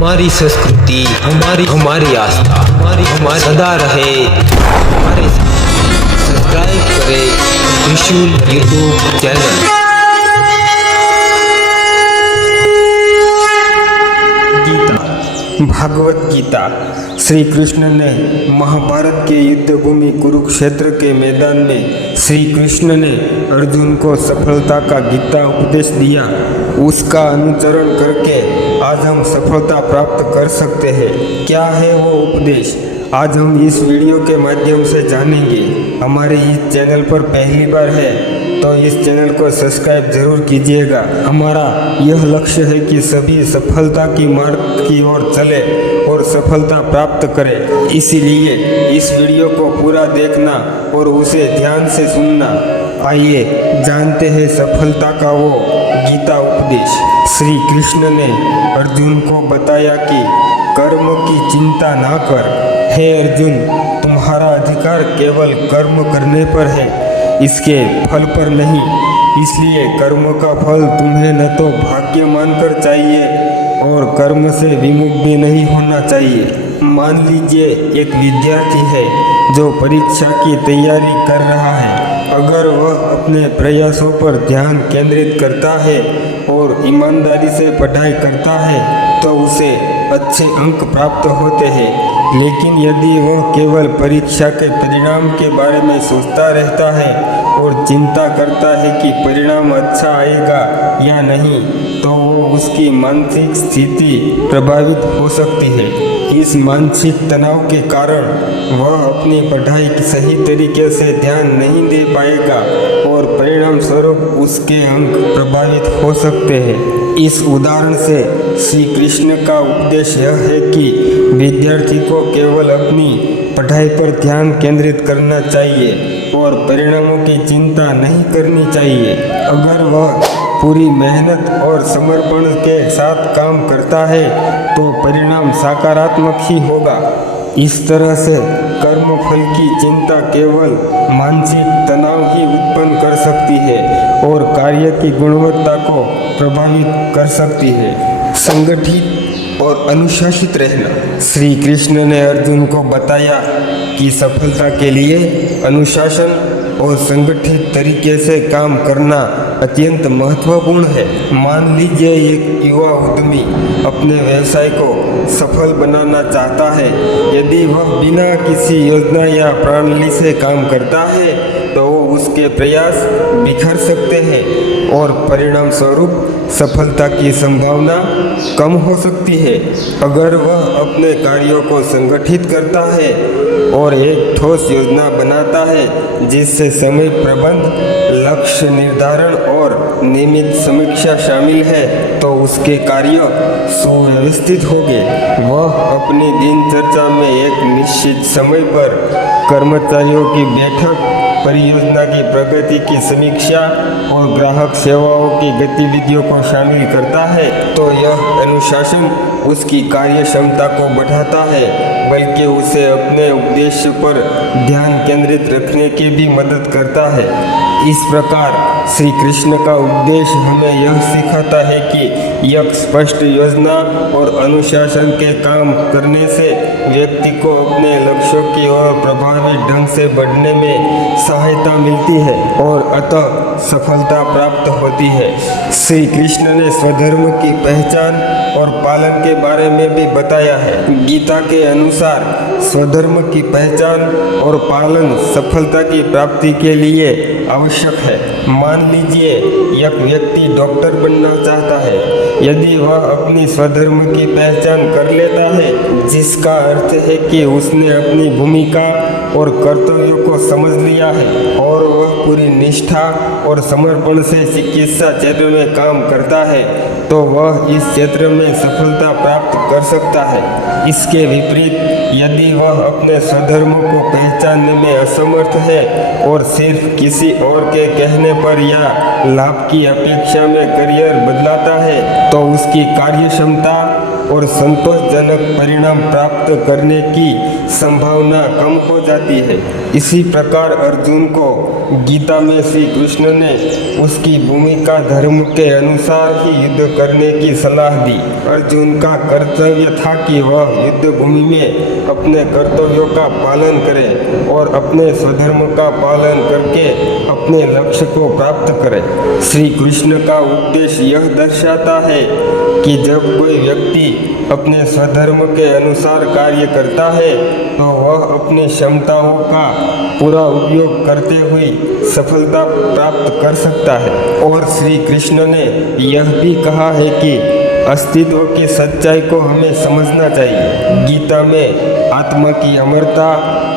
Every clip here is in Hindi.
हमारी संस्कृति, हमारी आस्था, हमारी सदा रहे हमारे साथ। सब्सक्राइब करें त्रिशूल यूट्यूब चैनल। भागवत गीता। श्री कृष्ण ने महाभारत के युद्ध भूमि कुरुक्षेत्र के मैदान में श्री कृष्ण ने अर्जुन को सफलता का गीता उपदेश दिया। उसका अनुसरण करके आज हम सफलता प्राप्त कर सकते हैं। क्या है वो उपदेश, आज हम इस वीडियो के माध्यम से जानेंगे। हमारे इस चैनल पर पहली बार है तो इस चैनल को सब्सक्राइब जरूर कीजिएगा। हमारा यह लक्ष्य है कि सभी सफलता की मार्ग की ओर चले और सफलता प्राप्त करें। इसीलिए इस वीडियो को पूरा देखना और उसे ध्यान से सुनना। आइए जानते हैं सफलता का वो गीता उपदेश। श्री कृष्ण ने अर्जुन को बताया कि कर्म की चिंता ना कर। हे अर्जुन, तुम्हारा अधिकार केवल कर्म करने पर है, इसके फल पर नहीं। इसलिए कर्म का फल तुम्हें न तो भाग्य मानकर चाहिए और कर्म से विमुख भी नहीं होना चाहिए। मान लीजिए एक विद्यार्थी है जो परीक्षा की तैयारी कर रहा है। अगर वह अपने प्रयासों पर ध्यान केंद्रित करता है और ईमानदारी से पढ़ाई करता है तो उसे अच्छे अंक प्राप्त होते हैं। लेकिन यदि वह केवल परीक्षा के परिणाम के बारे में सोचता रहता है और चिंता करता है कि परिणाम अच्छा आएगा या नहीं, तो वो उसकी मानसिक स्थिति प्रभावित हो सकती है। इस मानसिक तनाव के कारण वह अपनी पढ़ाई की सही तरीके से ध्यान नहीं दे पाएगा और परिणाम स्वरूप उसके अंक प्रभावित हो सकते हैं। इस उदाहरण से श्री कृष्ण का उपदेश यह है कि विद्यार्थी को केवल अपनी पढ़ाई पर ध्यान केंद्रित करना चाहिए और परिणामों की चिंता नहीं करनी चाहिए। अगर वह पूरी मेहनत और समर्पण के साथ काम करता है तो परिणाम सकारात्मक ही होगा। इस तरह से कर्म फल की चिंता केवल मानसिक तनाव ही उत्पन्न कर सकती है और कार्य की गुणवत्ता को प्रभावित कर सकती है। संगठित और अनुशासित रहना। श्री कृष्ण ने अर्जुन को बताया कि सफलता के लिए अनुशासन और संगठित तरीके से काम करना अत्यंत महत्वपूर्ण है। मान लीजिए एक युवा उद्यमी अपने व्यवसाय को सफल बनाना चाहता है। यदि वह बिना किसी योजना या प्रणाली से काम करता है तो उसके प्रयास बिखर सकते हैं और परिणाम स्वरूप सफलता की संभावना कम हो सकती है। अगर वह अपने कार्यों को संगठित करता है और एक ठोस योजना बनाता है जिससे समय प्रबंध, लक्ष्य निर्धारण और नियमित समीक्षा शामिल है, तो उसके कार्य सुव्यवस्थित होंगे। वह अपनी दिनचर्या में एक निश्चित समय पर कर्मचारियों की बैठक, परियोजना की प्रगति की समीक्षा और ग्राहक सेवाओं की गतिविधियों को शामिल करता है तो यह अनुशासन उसकी कार्य क्षमता को बढ़ाता है, बल्कि उसे अपने उद्देश्य पर ध्यान केंद्रित रखने की भी मदद करता है। इस प्रकार श्री कृष्ण का उपदेश हमें यह सिखाता है कि एक स्पष्ट योजना और अनुशासन के काम करने से व्यक्ति को अपने लक्ष्यों की ओर प्रभावी ढंग से बढ़ने में सहायता मिलती है और अतः सफलता प्राप्त होती है। श्री कृष्ण ने स्वधर्म की पहचान और पालन के बारे में भी बताया है। गीता के अनुसार स्वधर्म की पहचान और पालन सफलता की प्राप्ति के लिए आवश्यक है। मान लीजिए एक व्यक्ति डॉक्टर बनना चाहता है। यदि वह अपनी स्वधर्म की पहचान कर लेता है, जिसका अर्थ है कि उसने अपनी भूमिका और कर्तव्यों को समझ लिया है और वह पूरी निष्ठा और समर्पण से चिकित्सा क्षेत्र में काम करता है, तो वह इस क्षेत्र में सफलता प्राप्त कर सकता है। इसके विपरीत यदि वह अपने स्वधर्म को पहचानने में असमर्थ है और सिर्फ किसी और के कहने पर या लाभ की अपेक्षा में करियर बदलाता है, तो उसकी कार्य क्षमता और संतोषजनक परिणाम प्राप्त करने की संभावना कम हो जाती है। इसी प्रकार अर्जुन को गीता में श्री कृष्ण ने उसकी भूमिका धर्म के अनुसार ही युद्ध करने की सलाह दी। अर्जुन का कर्तव्य था कि वह युद्ध भूमि में अपने कर्तव्यों का पालन करे और अपने स्वधर्म का पालन करके अपने लक्ष्य को प्राप्त करे। श्री कृष्ण का उपदेश यह दर्शाता है कि जब कोई व्यक्ति अपने स्वधर्म के अनुसार कार्य करता है तो वह अपनी क्षमताओं का पूरा उपयोग करते हुए सफलता प्राप्त कर सकता है। और श्री कृष्ण ने यह भी कहा है कि अस्तित्व की सच्चाई को हमें समझना चाहिए। गीता में आत्मा की अमरता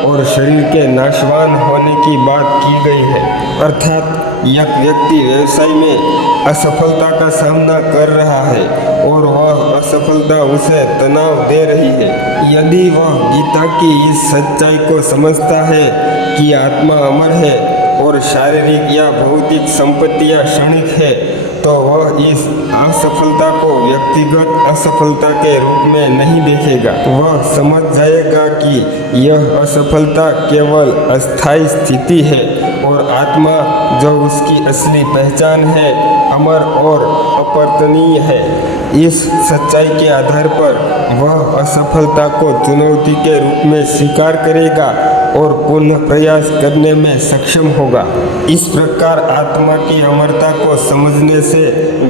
और शरीर के नाशवान होने की बात की गई है। अर्थात एक व्यक्ति व्यवसाय में असफलता का सामना कर रहा है और वह असफलता उसे तनाव दे रही है। यदि वह गीता की इस सच्चाई को समझता है कि आत्मा अमर है और शारीरिक या भौतिक संपत्तियां क्षणिक है, तो वह इस असफलता को व्यक्तिगत असफलता के रूप में नहीं देखेगा। वह समझ जाएगा कि यह असफलता केवल अस्थायी स्थिति है और आत्मा, जो उसकी असली पहचान है, अमर और अपरिवर्तनीय है। इस सच्चाई के आधार पर वह असफलता को चुनौती के रूप में स्वीकार करेगा और पुनः प्रयास करने में सक्षम होगा। इस प्रकार आत्मा की अमरता को समझने से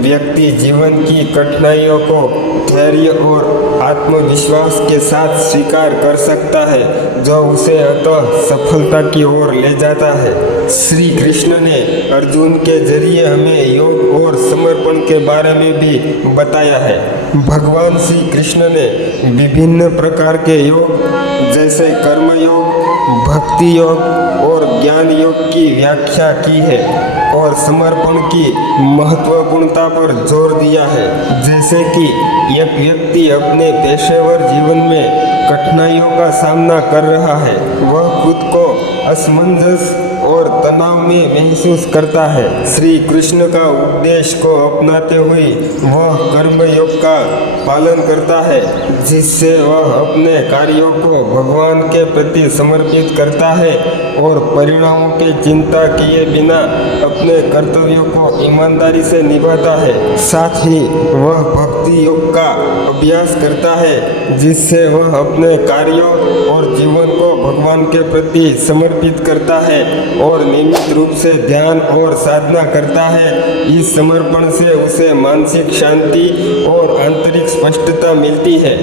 व्यक्ति जीवन की कठिनाइयों को धैर्य और आत्मविश्वास के साथ स्वीकार कर सकता है, जो उसे अतः सफलता की ओर ले जाता है। श्री कृष्ण ने अर्जुन के जरिए हमें योग और समर्पण के बारे में भी बताया है। भगवान श्री कृष्ण ने विभिन्न प्रकार के योग जैसे कर्म योग, भक्ति योग और ज्ञान योग की व्याख्या की है और समर्पण की महत्वपूर्णता पर जोर दिया है। जैसे कि एक व्यक्ति अपने पेशेवर जीवन में कठिनाइयों का सामना कर रहा है, वह खुद को असमंजस और तनाव में महसूस करता है। श्री कृष्ण का उपदेश को अपनाते हुए वह कर्म योग का पालन करता है, जिससे वह अपने कार्यों को भगवान के प्रति समर्पित करता है और परिणामों की चिंता किए बिना अपने कर्तव्यों को ईमानदारी से निभाता है। साथ ही वह भक्ति योग का अभ्यास करता है, जिससे वह अपने कार्यों और जीवन को भगवान के प्रति समर्पित करता है और नियमित रूप से ध्यान और साधना करता है। इस समर्पण से उसे मानसिक शांति और आंतरिक स्पष्टता मिलती है।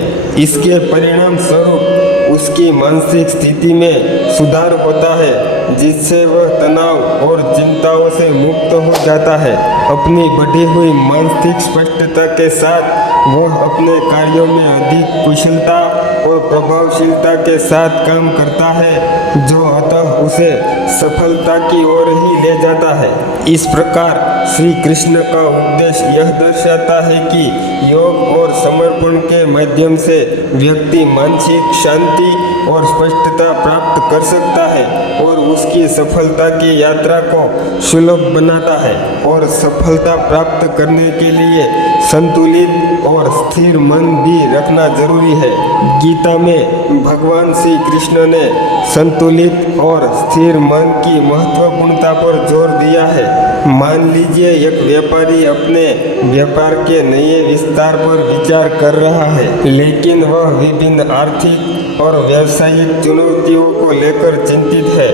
इसके परिणाम स्वरूप उसकी मानसिक स्थिति में सुधार होता है, जिससे वह तनाव और चिंताओं से मुक्त हो जाता है। अपनी बढ़ी हुई मानसिक स्पष्टता के साथ वह अपने कार्यों में अधिक कुशलता और प्रभावशीलता के साथ काम करता है, जो अतः उसे सफलता की ओर ही ले जाता है। इस प्रकार श्री कृष्ण का उपदेश यह दर्शाता है कि योग और समर्पण के माध्यम से व्यक्ति मानसिक शांति और स्पष्टता प्राप्त कर सकता है और उसकी सफलता की यात्रा को सुलभ बनाता है। और सफलता प्राप्त करने के लिए संतुलित और स्थिर मन भी रखना जरूरी है। गीता में भगवान श्री कृष्ण ने संतुलित और स्थिर मन की महत्वपूर्णता पर जोर दिया है। मान लीजिए एक व्यापारी अपने व्यापार के नए विस्तार पर विचार कर रहा है, लेकिन वह विभिन्न आर्थिक और व्यावसायिक चुनौतियों को लेकर चिंतित है।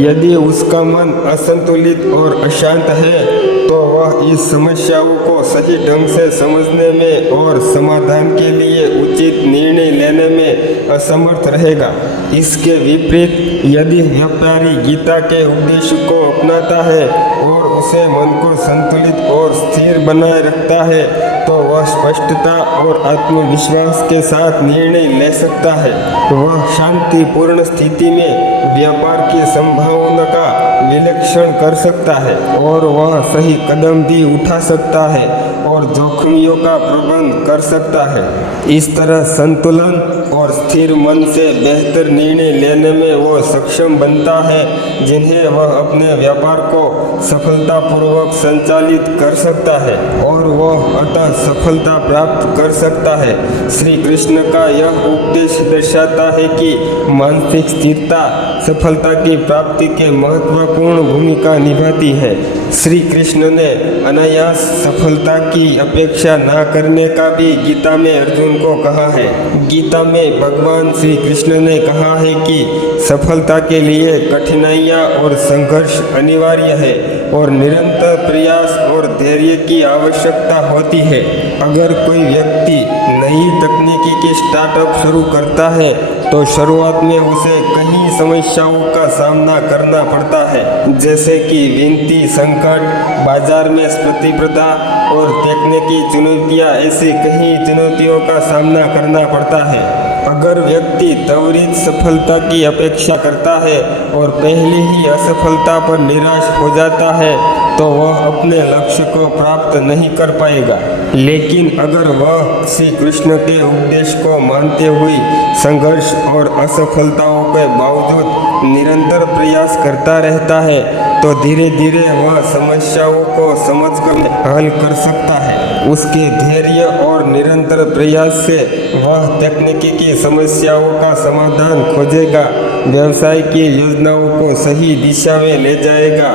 यदि उसका मन असंतुलित और अशांत है तो वह इस समस्याओं को सही ढंग से समझने में और समाधान के लिए उचित निर्णय लेने में असमर्थ रहेगा। इसके विपरीत यदि व्यापारी गीता के उपदेश को अपनाता है और उसे मन को संतुलित और स्थिर बनाए रखता है, तो वह स्पष्टता और आत्मविश्वास के साथ निर्णय ले सकता है। वह शांतिपूर्ण स्थिति में व्यापार की संभावना का विश्लेषण कर सकता है और वह सही कदम भी उठा सकता है। और जोखिमों का प्रबंधन कर सकता है। इस तरह संतुलन और स्थिर मन से बेहतर निर्णय लेने में वो सक्षम बनता है, जिन्हें वह अपने व्यापार को सफलतापूर्वक संचालित कर सकता है और वह अतः सफलता प्राप्त कर सकता है। श्री कृष्ण का यह उपदेश दर्शाता है कि मानसिक स्थिरता सफलता की प्राप्ति के महत्वपूर्ण भूमिका निभाती है। श्री कृष्ण ने अनायास सफलता की अपेक्षा न करने का भी गीता में अर्जुन को कहा है। गीता में भगवान श्री कृष्ण ने कहा है कि सफलता के लिए कठिनाइयाँ और संघर्ष अनिवार्य है और निरंतर प्रयास और धैर्य की आवश्यकता होती है। अगर कोई व्यक्ति नई तकनीकी की स्टार्टअप शुरू करता है तो शुरुआत में उसे कई समस्याओं का सामना करना पड़ता है, जैसे कि वित्तीय संकट, बाजार में प्रतिस्पर्धा और तकनीकी चुनौतियां। ऐसी कई चुनौतियों का सामना करना पड़ता है। अगर व्यक्ति त्वरित सफलता की अपेक्षा करता है और पहले ही असफलता पर निराश हो जाता है तो वह अपने लक्ष्य को प्राप्त नहीं कर पाएगा। लेकिन अगर वह श्री कृष्ण के उपदेश को मानते हुए संघर्ष और असफलताओं के बावजूद निरंतर प्रयास करता रहता है तो धीरे धीरे वह समस्याओं को समझकर हल कर सकता है। उसके धैर्य और निरंतर प्रयास से वह तकनीकी की समस्याओं का समाधान खोजेगा, व्यवसाय की योजनाओं को सही दिशा में ले जाएगा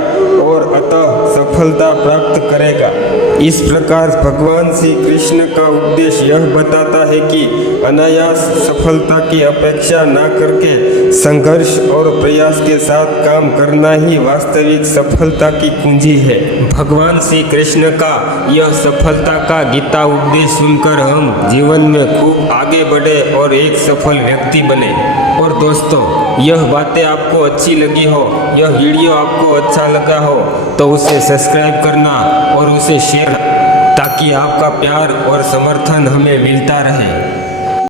और अतः सफलता प्राप्त करेगा। इस प्रकार भगवान श्री कृष्ण का उपदेश यह बताता है कि अनायास सफलता की अपेक्षा न करके संघर्ष और प्रयास के साथ काम करना ही वास्तविक सफलता की कुंजी है। भगवान श्री कृष्ण का यह सफलता का गीता उपदेश सुनकर हम जीवन में खूब आगे बढ़े और एक सफल व्यक्ति बने। और दोस्तों, यह बातें आपको अच्छी लगी हो, यह वीडियो आपको अच्छा लगा हो तो उसे सब्सक्राइब करना और उसे शेयर, ताकि आपका प्यार और समर्थन हमें मिलता रहे।